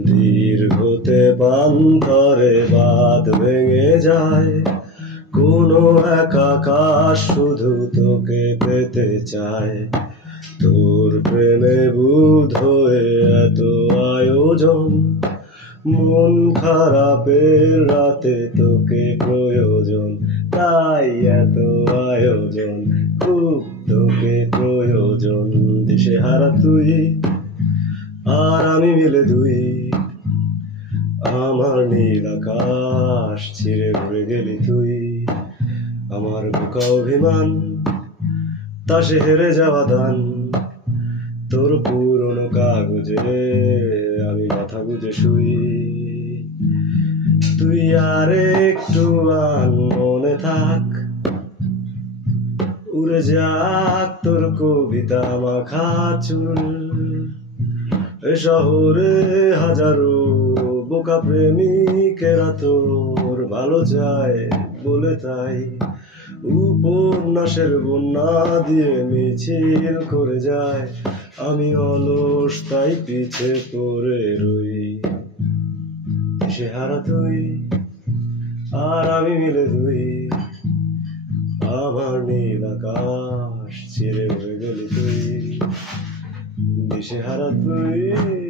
দীর্ঘতে প্রান্তরে বাঁধ ভেঙে যায়, কোনো এক আকাশ শুধু তোকে পেতে চায়। তোর প্রেমে বুধ হয়ে এত আয়োজন, মন খারাপের রাতে তোকে প্রয়োজন, তাই এত আয়োজন, খুব তোকে প্রয়োজন। দিশেহারা তুই আর আমি মিলে দুই, আমার নীল আকাশ ছিঁড়ে উড়ে গেলি তুই। আমার বুকা অভিমান, তাসে হেরে যাওয়া দান, তোর পুরনো কাগজে আমি মাথা গুজে শুই। তুই আর একটু মনে থাক, উড়ে যাক তোর কবিতা মাখা চুল। এ শহরে হাজারো বোকা প্রেমিকেরা তোর ভালো যায় বলে, তাই উপন্যাসের বন্যা দিয়ে মিছিল করে যায়। আমি অলস তাই পিছে পড়ে রই। দিশেহারা তুই আর আমি মিলে দুই, আমার নীল আকাশ ছিঁড়ে উড়ে গেলি তুই। দিশেহারা তুই।